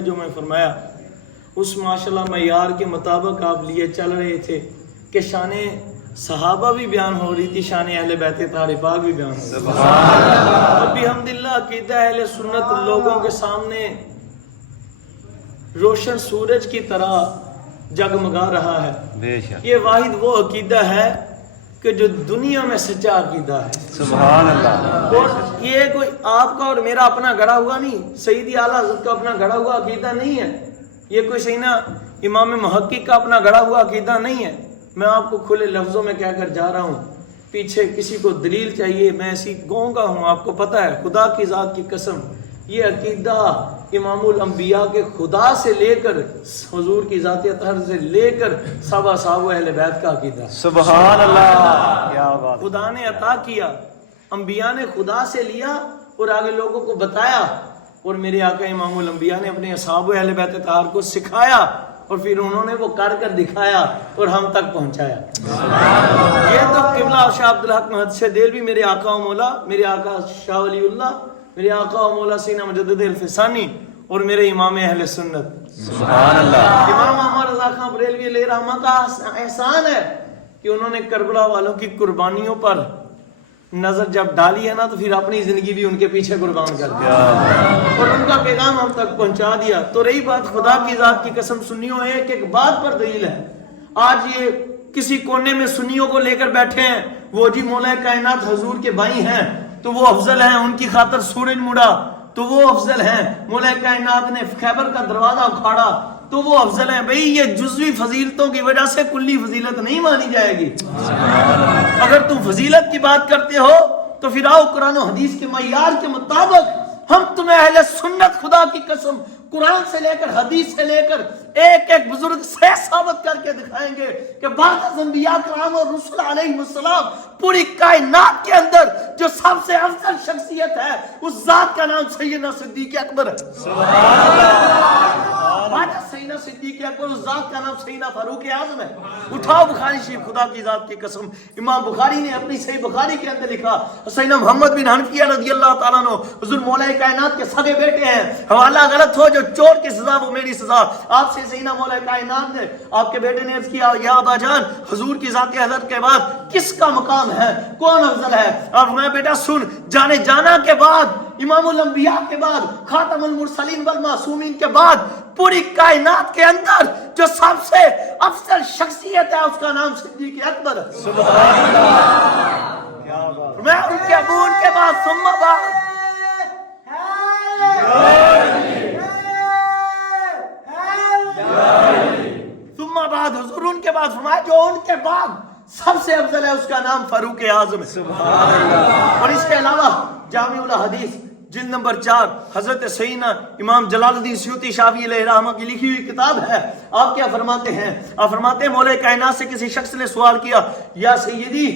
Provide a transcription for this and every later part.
نے جو میں فرمایا اس ماشاءاللہ معیار کے مطابق آپ لیے چل رہے تھے کہ شان صحابہ بھی بیان ہو رہی تھی، شان اہل بیت طاہر پاک بھی بیان ہو رہی تھی۔ اب بھی الحمدللہ عقیدہ اہل سنت لوگوں کے سامنے روشن سورج کی طرح جگمگا رہا ہے۔ یہ واحد وہ عقیدہ ہے کہ جو دنیا میں سچا عقیدہ ہے، سبحان اللہ۔ اور یہ کوئی آپ کا اور میرا اپنا گڑا ہوا نہیں، سیدی اعلیٰ حضرت کا اپنا گڑا ہوا عقیدہ نہیں ہے، یہ کوئی سیدنا امام محقق کا اپنا گڑا ہوا عقیدہ نہیں ہے۔ میں آپ کو کھلے لفظوں میں کہہ کر جا رہا ہوں، پیچھے کسی کو دلیل چاہیے میں ایسی گاؤں کا ہوں، آپ کو پتہ ہے، خدا کی ذات کی قسم یہ عقیدہ امام الانبیاء کے خدا سے لے کر حضور کی ذات اطہر سے لے کر صحابہ اہل بیت کا عقیدہ، سبحان اللہ، کیا بات۔ خدا نے عطا کیا، انبیاء نے خدا سے لیا اور آگے لوگوں کو بتایا، اور میرے آقا امام الانبیاء نے اپنے اصحاب اہل بیت اطہار کو سکھایا اور پھر انہوں نے وہ کر کر دکھایا اور ہم تک پہنچایا۔ یہ تو قبلہ شاہ عبدالحق محدث دہلوی میرے آقا و مولا، میرے آقا شاہ ولی اللہ، میرے آقا و مولا سینہ مجدد الفسانی اور میرے امام اہل سنت سبحان اللہ۔ امام محمد رضا خان بریلوی علیہ رحمہ کا احسان ہے کہ انہوں نے کربلا والوں کی قربانیوں پر نظر جب ڈالی ہے نا تو پھر اپنی زندگی بھی ان کے پیچھے قربان کر دیا اور ان کا پیغام ہم تک پہنچا دیا۔ تو رہی بات خدا کی ذات کی قسم، سنیوں ایک ایک بات پر دلیل ہے۔ آج یہ کسی کونے میں سنیوں کو لے کر بیٹھے ہیں، وہ جی مولا کائنات حضور کے بھائی ہیں تو وہ افضل ہیں، ان کی خاطر سورج مڑا تو وہ افضل ہیں، مولا کائنات نے خیبر کا دروازہ اکھاڑا تو وہ افضل ہیں۔ بھئی یہ جزوی فضیلتوں کی وجہ سے کلی فضیلت نہیں مانی جائے گی۔ اگر تم فضیلت کی بات کرتے ہو تو پھر آؤ قرآن و حدیث کے معیار کے مطابق ہم تمہیں اہل سنت خدا کی قسم قرآن سے لے کر حدیث سے لے کر ایک ایک بزرگ سے ثابت کر کے دکھائیں گے کہ بعد از انبیاء کرام اور رسول علیہ السلام پوری کائنات کے اندر جو سب سے افضل شخصیت ہے اس ذات کا نام سیدنا صدیق اکبر ہے۔ سیدنا صدیق اکبر، اس ذات کا نام سیدنا فاروق اعظم ہے۔ اٹھاؤ بخاری شریف، خدا کی ذات کی قسم امام بخاری نے اپنی صحیح بخاری کے اندر لکھا، سیدنا محمد بن حنفیہ رضی اللہ تعالیٰ عنہ حضور مولا کائنات کے سگے بیٹے ہیں، حوالہ غلط ہو جو چور کی سزا وہ میری سزا۔ آپ سے سیدنا مولا کائنات نے آپ کے بیٹے نے عرض کیا یا ابا جان حضور کی ذات حضرت کے بعد کس کا مقام ہے، کون افضل ہے؟ اب میں بیٹا سن، جانے جانا کے بعد امام الانبیاء کے بعد خاتم المرسلین والمعصومین کے بعد پوری کائنات کے اندر جو سب سے افضل شخصیت ہے اس کا نام صدیق اکبر ہے۔ سبحان اللہ، کیا بات۔ میں ان کے ابو ان کے بعد ثم بعد ثم بعد حضور ان کے بعد فرمایا جو ان کے بعد سب سے افضل ہے اس کا نام فاروق اعظم ہے۔ سبحان اللہ۔ اور اس کے علاوہ جامع الحدیث جلد نمبر 4 حضرت سیدنا امام جلال الدین سیوطی شافعی علیہ رحمہ کی لکھی ہوئی کتاب ہے۔ آپ کیا فرماتے ہیں؟ آپ فرماتے ہیں مولا کائنات سے کسی شخص نے سوال کیا یا سیدی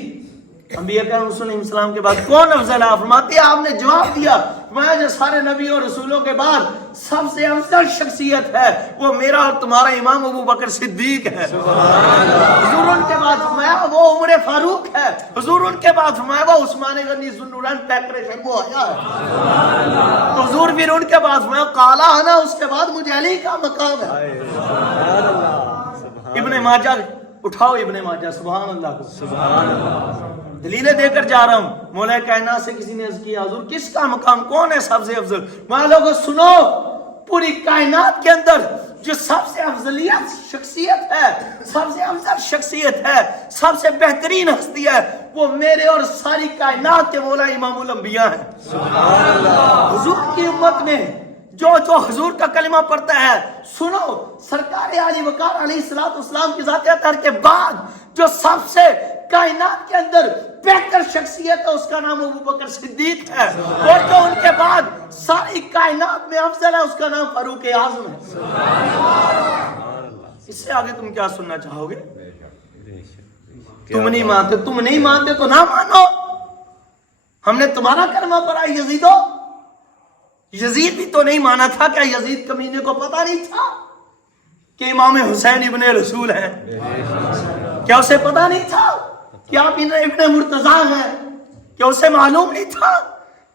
انبیاء کرام صلی اللہ علیہ وسلم کے بعد کون افضل ہے؟ آپ فرماتے ہیں آپ نے جواب دیا میں جو سارے نبی اور رسولوں کے بعد سب سے افضل شخصیت ہے وہ میرا اور تمہارا امام ابو بکر صدیق ہے۔ حضور ان کے بعد فرمایا وہ عمر فاروق ہے، حضور ان کے بعد فرمایا وہ عثمان غنی ذوالنورین پیکر وہ آیا ہے، تو حضور پھر ان کے بعد فرمایا قالا انا، اس کے بعد مجھے علی کا مقام ہے۔ ابن ماجہ اٹھاؤ، ابن ماجہ، سبحان اللہ کو سبحان اللہ۔ دلیلیں دے کر جا رہا ہوں۔ مولا کائنات سے کسی نے عرض کیا حضور کس کا مقام، کون ہے سب سے افضل؟ میں لوگوں سنو، پوری کائنات کے اندر جو سب سے افضلیت شخصیت ہے، سب سے افضل شخصیت ہے، سب سے بہترین ہستی ہے وہ میرے اور ساری کائنات کے مولا امام الانبیاء ہیں۔ سبحان اللہ۔ حضور کی امت میں جو حضور کا کلمہ پڑھتا ہے، سنو سرکار علی وقار علیہ الصلوۃ والسلام کی ذات اطہر کے بعد جو سب سے کائنات کے اندر بہتر شخصیت ہے اس کا نام ابو بکر صدیق ہے، اور جو ان کے بعد ساری کائنات میں افضل ہے اس کا نام فاروق اعظم ہے۔ اس سے آگے تم کیا سننا چاہو گے؟ تم نہیں مانتے، تم نہیں مانتے تو نہ مانو، ہم نے تمہارا کلمہ پڑھا یزیدو، یزید بھی تو نہیں مانا تھا، کیا یزید کمینے کو پتہ نہیں تھا کہ امام حسین ابن رسول ہیں؟ کیا اسے پتہ نہیں تھا کہ آپ ابن مرتضیٰ ہیں؟ کیا اسے معلوم نہیں تھا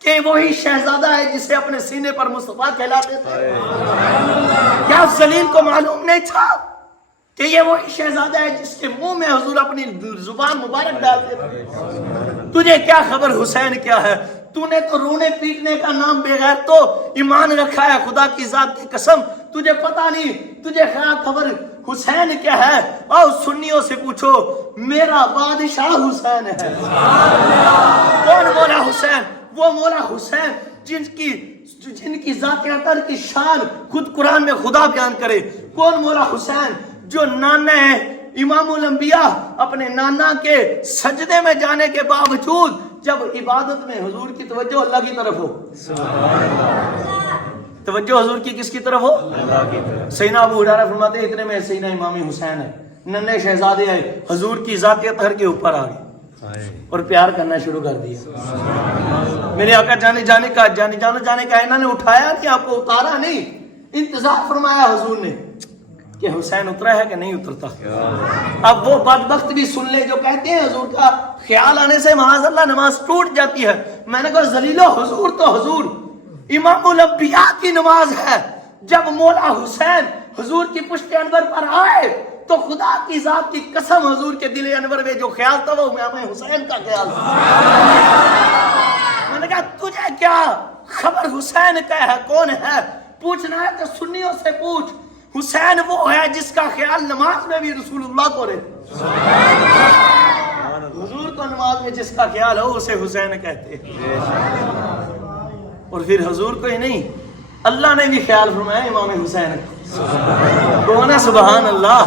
کہ وہی شہزادہ ہے جسے اپنے سینے پر مصطفیٰ کہلاتے تھے؟ کیا اس ذلیل کو معلوم نہیں تھا کہ یہ وہی شہزادہ ہے جس کے منہ میں حضور اپنی زبان مبارک ڈالتے تھے؟ تجھے کیا خبر حسین کیا ہے؟ تو نے تو رونے پیٹنے کا نام بغیر تو ایمان رکھا ہے، خدا کی ذات کی قسم تجھے پتا نہیں، تجھے خبر حسین کیا ہے؟ اور سنیوں سے پوچھو، میرا بادشاہ حسین ہے۔ کون مولا حسین؟ وہ مولا حسین جن کی ذات اطہر کی شان خود قرآن میں خدا بیان کرے۔ کون مولا حسین؟ جو نانا ہے امام الانبیاء، اپنے نانا کے سجدے میں جانے کے باوجود جب عبادت میں حضور کی توجہ اللہ کی طرف ہو، توجہ حضور کی کس کی طرف ہو؟ اللہ کی طرف۔ سیدنا ابو ہریرہ فرماتے ہیں اتنے میں سیدنا امام حسین ہے، ننھے شہزادے ہیں، حضور کی ذات اطہر کے اوپر آ گئے اور پیار کرنا شروع کر دیا۔ میرے آقا جانے کا انہوں نے اٹھایا نہیں، آپ کو اتارا نہیں، انتظار فرمایا حضور نے کہ حسین اترا ہے کہ نہیں اترتا۔ اب وہ بدبخت بھی سن لے جو کہتے ہیں حضور کا خیال آنے سے معاذ اللہ نماز ٹوٹ جاتی ہے۔ میں نے کہا ذلیلو، حضور تو حضور امام الانبیاء کی نماز ہے، جب مولا حسین حضور کی پشت انور پر آئے تو خدا کی ذات کی قسم حضور کے دل انور میں جو خیال تھا وہ امام حسین کا خیال تھا۔ میں نے کہا تجھے کیا خبر حسین کا ہے، کون ہے؟ پوچھنا ہے تو سنیوں سے پوچھ۔ حسین وہ ہے جس کا خیال نماز میں بھی رسول اللہ کو رہے، حضور کو نماز میں جس کا خیال ہو اسے حسین کہتے ہیں۔ اور پھر حضور کو ہی نہیں، اللہ نے بھی خیال فرمایا امام حسین کا۔ کون ہے؟ سبحان اللہ۔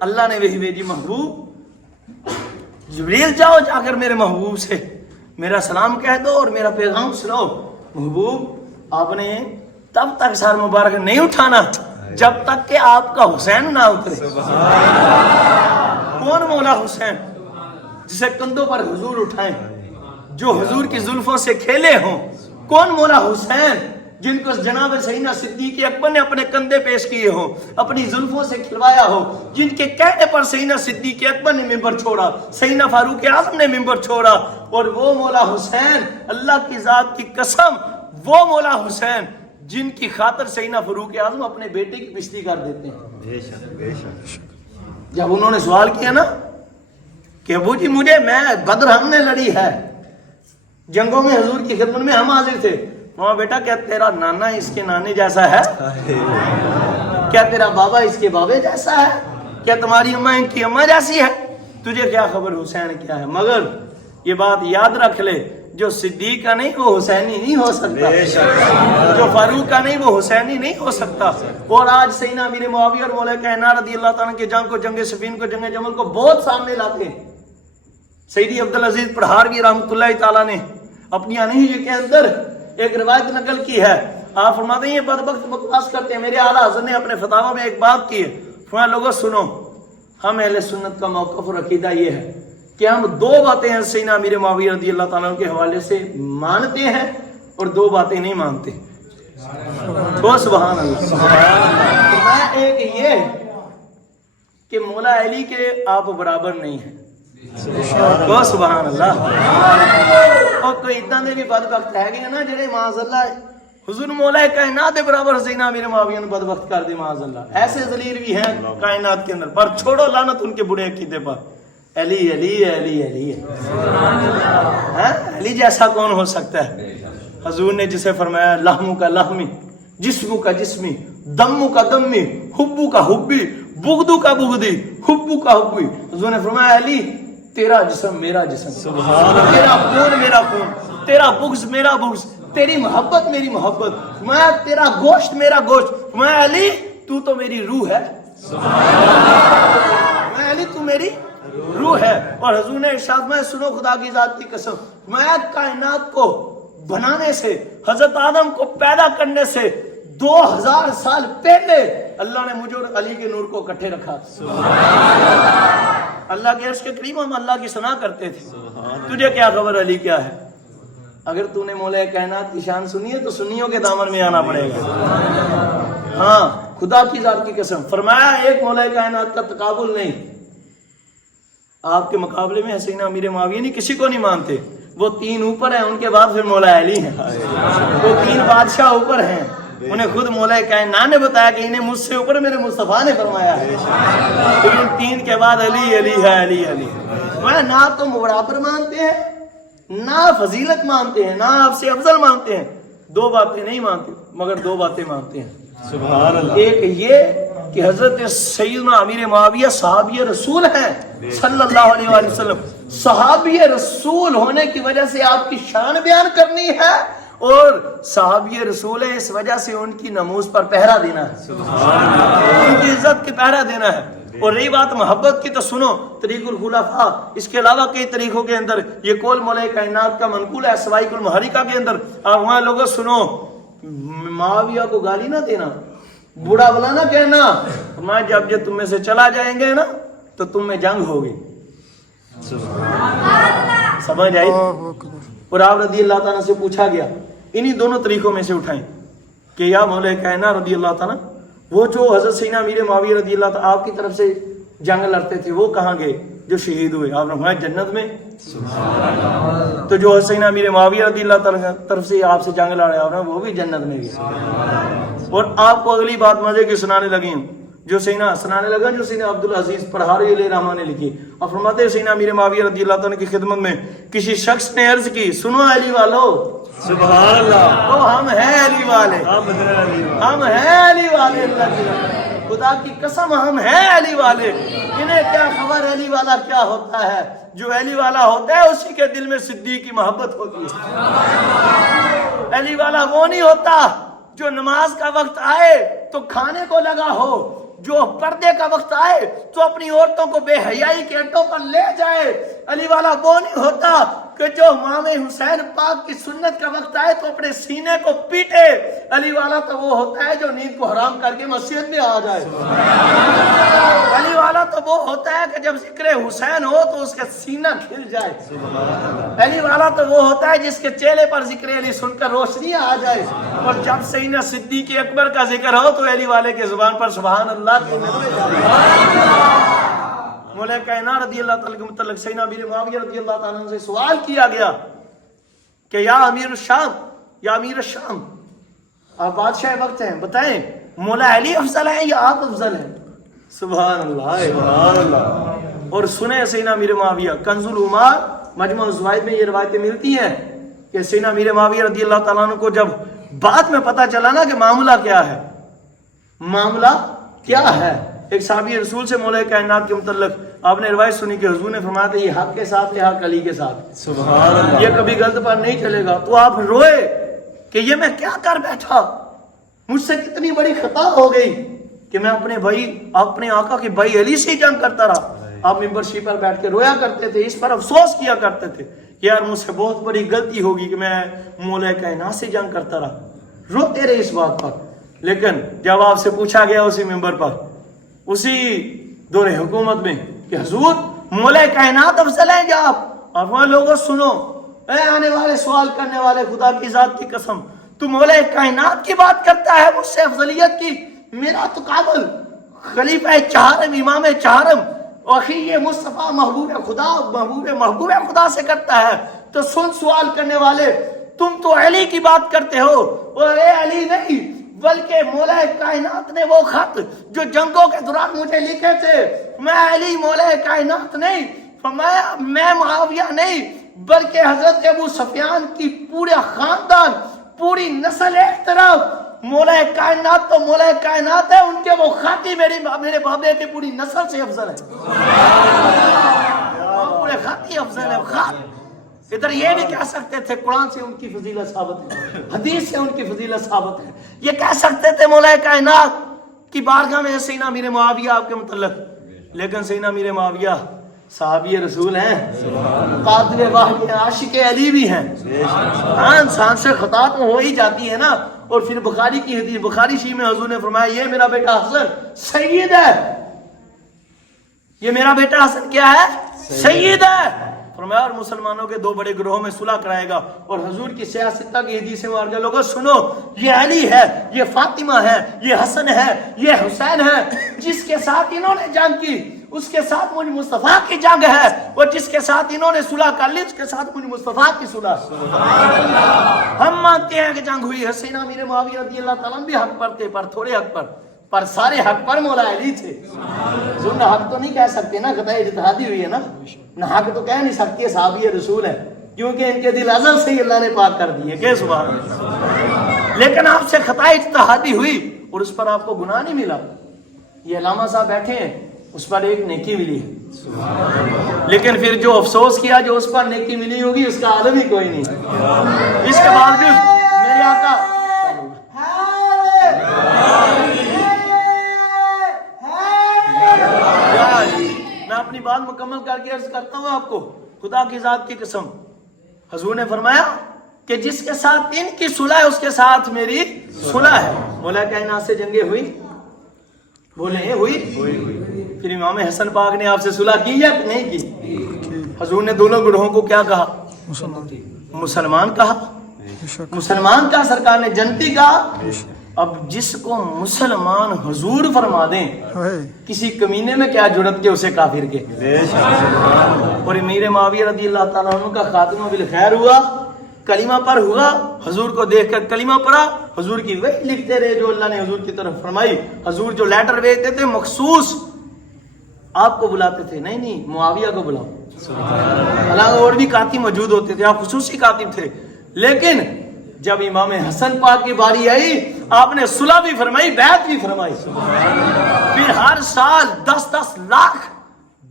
اللہ نے وہی بھیجی محبوب جبریل جاؤ جا کر میرے محبوب سے میرا سلام کہہ دو اور میرا پیغام سناؤ۔ محبوب آپ نے تب تک سر مبارک نہیں اٹھانا جب تک کہ آپ کا حسین نہ اترے۔ کون مولا حسین؟ جسے کندھوں پر حضور اٹھائیں، جو حضور کی زلفوں سے کھیلے ہوں۔ کون مولا حسین؟ جن کو جناب سیدنا صدیق اکبر نے اپنے کندھے پیش کیے ہوں، اپنی زلفوں سے کھلوایا ہو، جن کے کہنے پر سیدنا صدیق اکبر نے منبر چھوڑا، سیدنا فاروق اعظم نے منبر چھوڑا۔ اور وہ مولا حسین، اللہ کی ذات کی قسم، وہ مولا حسین جن کی خاطر سیدنا فاروق اعظم اپنے بیٹے کی پشتی کر دیتے ہیں۔ بے شک بے شک۔ جب انہوں نے سوال کیا نا کہ ابو جی میں بدر ہم نے لڑی ہے، جنگوں میں حضور کی خدمت میں ہم حاضر تھے، وہاں بیٹا کیا تیرا نانا اس کے نانے جیسا ہے؟ کیا تیرا بابا اس کے بابے جیسا ہے؟ کیا تمہاری اماں ان کی اماں جیسی ہے؟ تجھے کیا خبر حسین کیا ہے؟ مگر یہ بات یاد رکھ لے، جو صدیق کا نہیں وہ حسینی نہیں ہو سکتا، جو فاروق کا نہیں وہ حسینی نہیں ہو سکتا۔ اور آج سیدنا امیر معاویہ اور مولا کائنات رضی اللہ تعالیٰ کے جنگ کو، جنگ صفین کو، جنگ جمل کو بہت سامنے لاتے ہیں۔ سیدی عبدالعزیز پڑھاروی رحمۃ اللہ تعالیٰ نے اپنی انہی کے اندر ایک روایت نقل کی ہے۔ آپ فرماتے ہیں یہ بدبخت بکواس کرتے ہیں۔ میرے اعلیٰ حضرت نے اپنے فتاوی میں ایک بات کی ہے، فرمایا لوگوں سنو، ہم اہل سنت کا موقف اور عقیدہ یہ ہے کہ ہم دو باتیں ہیں سیدنا امیر معاویہ رضی اللہ تعالیٰ کے حوالے سے مانتے ہیں اور دو باتیں نہیں مانتے۔ تو سبحان اللہ۔ فرمایا ایک یہ کہ مولا علی کے آپ برابر نہیں ہیں، تو سبحان اللہ۔ اور کوئی اتنا دے بھی بدبخت ہے گیا نا جڑے معاذ اللہ حضور مولا کائنات دے برابر سیدنا امیر معاویہ نے بدبخت کر دی، معاذ اللہ۔ ایسے ذلیل بھی ہیں کائنات کے اندر، پر چھوڑو لعنت ان کے برے عقیدے پر۔ علی علی علی علی علی جیسا کون ہو سکتا ہے؟ حضور نے جسے فرمایا لحمو کا لحمی، جسمو کا جسمی، دمو کا دمی، حبو کا حبی، بغدو کا بغدی، حبو کا حبی۔ حضور نے فرمایا علی تیرا جسم میرا جسم، تیرا خون میرا خون، تیرا بغض میرا بغض، تیری محبت میری محبت، میں تیرا گوشت میرا گوشت، میں علی تو میری روح ہے، میں علی تو میری روح ہے۔ اور حضور نے ارشاد میں سنو خدا کی ذات کی قسم، میں کائنات کو بنانے سے، حضرت آدم کو پیدا کرنے سے 2000 سال پہلے اللہ نے مجھے اور علی کے نور کو اکٹھے رکھا۔ اللہ کے عرش کے قریب ہم اللہ کی ثنا کرتے تھے، تجھے کیا خبر علی کیا ہے؟ اگر تو نے مولا کائنات کی شان سنی ہے تو سنیوں کے دامن میں آنا پڑے گا۔ ہاں خدا کی ذات کی قسم، فرمایا ایک مولا کائنات کا تقابل نہیں، آپ کے مقابلے میں سیدنا امیر معاویہ نہیں، کسی کو نہیں مانتے، وہ 3 اوپر ہیں، ان کے بعد پھر مولا علی ہیں، وہ 3 بادشاہ اوپر ہیں، انہیں خود مولا کائنات نے بتایا کہ انہیں مجھ سے اوپر میرے مصطفیٰ نے فرمایا ہے. لیکن 3 کے بعد علی علی ہے علی علی. نہ تم برابر مانتے ہیں نہ فضیلت مانتے ہیں نہ آپ سے افضل مانتے ہیں. 2 باتیں نہیں مانتے مگر 2 باتیں مانتے ہیں. سبحان اللہ. ایک یہ کہ حضرت سیدنا امیر معاویہ صحابی رسول ہیں صلی اللہ علیہ وآلہ وسلم. صحابی رسول ہونے کی وجہ سے آپ کی شان بیان کرنی ہے اور صحابی رسول ہے اس وجہ سے ان کی ناموس پر پہرا دینا ہے, ان کی عزت کی پہرا دینا ہے. اور رہی بات محبت کی تو سنو طریق الخلفاء, اس کے علاوہ کئی طریقوں کے اندر یہ قول مولا کائنات کا منقول ہے سوائق المحرکہ کے اندر. آپ وہاں لوگوں سنو, معاویہ کو گالی نہ دینا, بڑا بلا نہ کہنا. میں جب تم میں سے چلا جائیں گے نا تو تم میں جنگ ہوگی. سمجھ آئی. اور آپ رضی اللہ تعالیٰ سے پوچھا گیا انہی دونوں طریقوں میں سے اٹھائیں کہ یا مولا کائنات رضی اللہ تعالیٰ, وہ جو حضرت سیدنا امیر معاویہ رضی اللہ تعالیٰ آپ کی طرف سے جنگ لڑتے تھے وہ کہاں گئے جو شہید ہوئے؟ آپ نے فرمایا جنت میں. تو جو حضرت سیدنا امیر معاویہ رضی اللہ تعالیٰ کی طرف سے آپ سے جنگ لڑے آپ نے وہ بھی جنت میں گئے. اور آپ کو اگلی بات مزے کی سنانے لگی جو سنانے لگا جو سیدنا عبدالعزیز پرہاری علیہ رحمہ نے لکھی. اور فرماتے ہیں سیدنا امیر معاویہ رضی اللہ تعالیٰ کی خدمت میں کسی شخص نے عرض کی سنو علی والو, سبحان اللہ. تو ہم ہیں علی والے, ہم ہیں علی والے, اللہ کی خدا کی قسم ہم ہیں علی والے. انہیں کیا خبر علی والا کیا ہوتا ہے؟ جو علی والا ہوتا ہے اسی کے دل میں صدیق کی محبت ہوتی ہے. علی والا وہ نہیں ہوتا جو نماز کا وقت آئے تو کھانے کو لگا ہو, جو پردے کا وقت آئے تو اپنی عورتوں کو بے حیائی کے اڈوں پر لے جائے. علی والا وہ نہیں ہوتا کہ جو امام حسین پاک کی سنت کا وقت آئے تو اپنے سینے کو پیٹے. علی والا تو وہ ہوتا ہے جو نیند کو حرام کر کے مسجد میں آ جائے. علی والا تو وہ ہوتا ہے کہ جب ذکر حسین ہو تو اس کا سینہ کھل جائے. علی والا تو وہ ہوتا ہے جس کے چہرے پر ذکر علی سن کر روشنی آ جائے. اور جب سیدنا صدیق اکبر کا ذکر ہو تو علی والے کے زبان پر سبحان اللہ کی مولا کائنات رضی اللہ تعالیٰ کے متعلق سیدنا امیر معاویہ رضی اللہ تعالیٰ سے سوال کیا گیا کہ یا امیر الشام, یا امیر الشام, آپ بادشاہ وقت ہیں, بتائیں مولا علی افضل ہیں یا آپ افضل ہیں؟ سبحان اللہ سبحان اللہ. اور سنیں سیدنا امیر معاویہ کنز العمار مجمع الزوائد میں یہ روایتیں ملتی ہیں کہ سیدنا امیر معاویہ رضی اللہ تعالیٰ کو جب بعد میں پتا چلا نا کہ معاملہ کیا ہے, معاملہ کیا ہے, ایک صحابی رسول سے مولا کائنات کے متعلق آپ نے روایت سنی کہ حضور نے فرمایا تھا یہ حق کے ساتھ ہے, حق علی کے ساتھ, سبحان اللہ. یہ کبھی غلط پر نہیں چلے گا. تو آپ روئے کہ یہ میں کیا کر بیٹھا, مجھ سے کتنی بڑی خطا ہو گئی کہ میں اپنے بھائی اپنے آقا کے بھائی علی سے جنگ کرتا رہا. آپ ممبر شی پر بیٹھ کے رویا کرتے تھے, اس پر افسوس کیا کرتے تھے کہ یار مجھ سے بہت بڑی غلطی ہوگی کہ میں مولا کائنات سے جنگ کرتا رہا. روتے رہے اس بات پر. لیکن جب آپ سے پوچھا گیا اسی ممبر پر اسی دور حکومت میں کہ حضور مولا کائنات افضل ہیں یا آپ وہاں لوگوں سنو, اے آنے والے سوال کرنے والے, خدا کی ذات کی قسم تو مولا کائنات کی بات کرتا ہے مجھ سے افضلیت کی. میرا تو قابل خلیفہ چہارم امام چہارم اور یہ مصطفیٰ محبوب خدا محبوب خدا سے کرتا ہے. تو سن سوال کرنے والے, تم تو علی کی بات کرتے ہو, اور اے علی نہیں بلکہ مولا کائنات نے وہ خط جو جنگوں کے دوران مجھے لکھے تھے, میں علی مولا کائنات نہیں, میں معاویہ نہیں بلکہ حضرت ابو سفیان کی پورا خاندان پوری نسل ایک طرف, مولا کائنات تو مولا کائنات ہے, ان کے وہ خاطی میرے بابے کی پوری نسل سے افضل ہے, پورے خاطی افضل ہے. خات ادھر یہ بھی کہہ سکتے تھے قرآن سے ان کی فضیلت ثابت ہے, حدیث سے ان کی فضیلت ثابت ہے. یہ کہہ سکتے تھے مولا کائنات کی بارگاہ میں سیدنا امیر معاویہ آپ کے متعلق, لیکن سیدنا امیر معاویہ صحابی رسول ہیں, قاتل وحی ہیں, عاشق علی بھی ہیں. ہاں انسان سے خطا تو ہو ہی جاتی ہے نا. اور پھر بخاری کی حدیث, بخاری شریف میں حضور نے فرمایا یہ میرا بیٹا حسن سید ہے, یہ میرا بیٹا حسن کیا ہے, سید ہے. فرمایا اور مسلمانوں کے 2 بڑے گروہوں میں صلح کرائے گا. اور حضور کی سیاستہ کی حدیث سے مار گیا, لوگوں سنو یہ علی ہے, یہ فاطمہ ہے, یہ حسن ہے, یہ حسین ہے, جس کے ساتھ انہوں نے جنگ کی اس کے ساتھ مجھ مصطفیٰ کی جنگ ہے، اور جس کے ساتھ انہوں نے صلح کر لی اس کے ساتھ مجھ مصطفیٰ کی صلح۔ ہم مانتے ہیں کہ جنگ ہوئی، حسین امیر معاویہ رضی اللہ تعالیٰ بھی حق پر تھے، پر تھوڑے حق پر سارے حق پر مولا علی تھے۔ ظلم حق تو نہیں کہہ سکتے نا، قطع اجتہادی ہوئی ہے نا، نہ حق تو کہہ نہیں سکتے صحابی رسول ہیں، کیونکہ ان کے دل ازل سے ہی اللہ نے پاک کر دیے کہ سبحان اللہ۔ لیکن آپ سے خطا اجتہادی ہوئی اور اس پر آپ کو گناہ نہیں ملا، یہ علامہ صاحب بیٹھے ہیں اس پر ایک نیکی ملی ہے، لیکن پھر جو افسوس کیا جو اس پر نیکی ملی ہوگی اس کا عالم ہی کوئی نہیں۔ اس کے باوجود میرے آقا میں اپنی بات مکمل کر کے عرض کرتا ہوں آپ کو، خدا کی ذات کی قسم، حضور نے فرمایا کہ جس کے ساتھ ان کی صلح ہے اس کے ساتھ میری صلح ہے۔ مولا کائنات سے جنگیں ہوئی، بولے ہوئی، پھر امام حسن پاک نے آپ سے صلح کی یا نہیں کی؟ حضور نے دونوں گروہوں کو کیا کہا؟ مسلمان کہا، مسلمان کا سرکار نے جنتی کہا۔ اب جس کو مسلمان حضور فرما دیں، کسی کمینے میں کیا جرت کے اسے کافر کے۔ اور امیر معاویہ رضی اللہ تعالیٰ عنہ کا خاتمہ بالخیر ہوا، کلمہ پر ہوا، حضور کو دیکھ کر کلمہ پڑھا، حضور کی وحی لکھتے رہے جو اللہ نے حضور کی طرف فرمائی۔ حضور جو لیٹر بھیجتے تھے مخصوص آپ کو بلاتے تھے، نہیں معاویہ کو بلاؤ، حالانکہ اور بھی کاتب موجود ہوتے تھے، آپ خصوصی کاتب تھے، لیکن جب امام حسن پاک کی باری آئی آپ نے صلح بھی فرمائی، بیعت بھی فرمائی۔ پھر ہر سال 10 لاکھ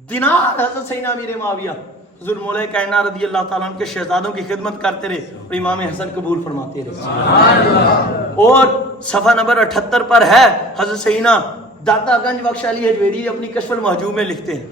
دینار حضرت سیدنا امیر معاویہ حضور مولا کائنات رضی اللہ تعالیٰ عنہ کے شہزادوں کی خدمت کرتے رہے اور امام حسن قبول فرماتے رہے۔ اور صفحہ نمبر 78 پر ہے، حضرت سیدنا داتا گنج بخش علی حجویری اپنی کشف المحجوب میں لکھتے ہیں،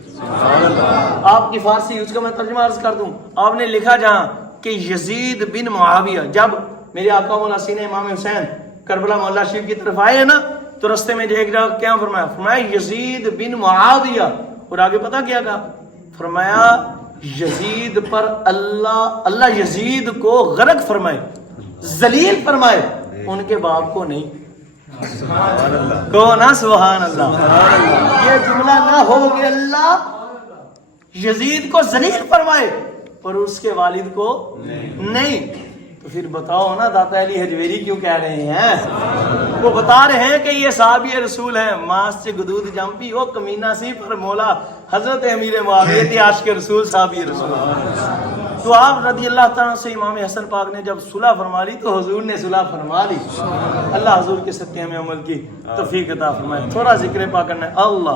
آپ کی فارسی اس کا میں ترجمہ عرض کر دوں، آپ نے لکھا جہاں کہ یزید بن معاویہ جب میرے آقا مولا سینہ امام حسین کربلا مولا شریف کی طرف آئے نا تو رستے میں ایک جگہ کیا فرمایا یزید بن معاویہ، اور آگے پتا کیا کہا؟ فرمایا یزید پر اللہ یزید کو غرق فرمائے، ذلیل فرمائے، ان کے باپ کو نہیں۔ کہو نا سبحان اللہ۔ یہ جملہ نہ ہو کہ اللہ یزید کو ذلیل فرمائے اور اس کے والد کو نہیں، تو پھر بتاؤ نا داتا علی حجویری کیوں کہہ رہے ہیں؟ وہ بتا رہے ہیں کہ یہ صحابی رسول ہیں، ماس سے گدود جمپی او کمینہ سی پر مولا حضرت امیر معاویہ تھی عاشق رسول صحابی رسول۔ تو آپ رضی اللہ تعالیٰ سے امام حسن پاک نے جب صلح فرما لی تو حضور نے صلح فرما لی۔ اللہ حضور کے صدقے میں عمل کی توفیق عطا فرمائے۔ تھوڑا ذکر پاک کرنا ہے اللہ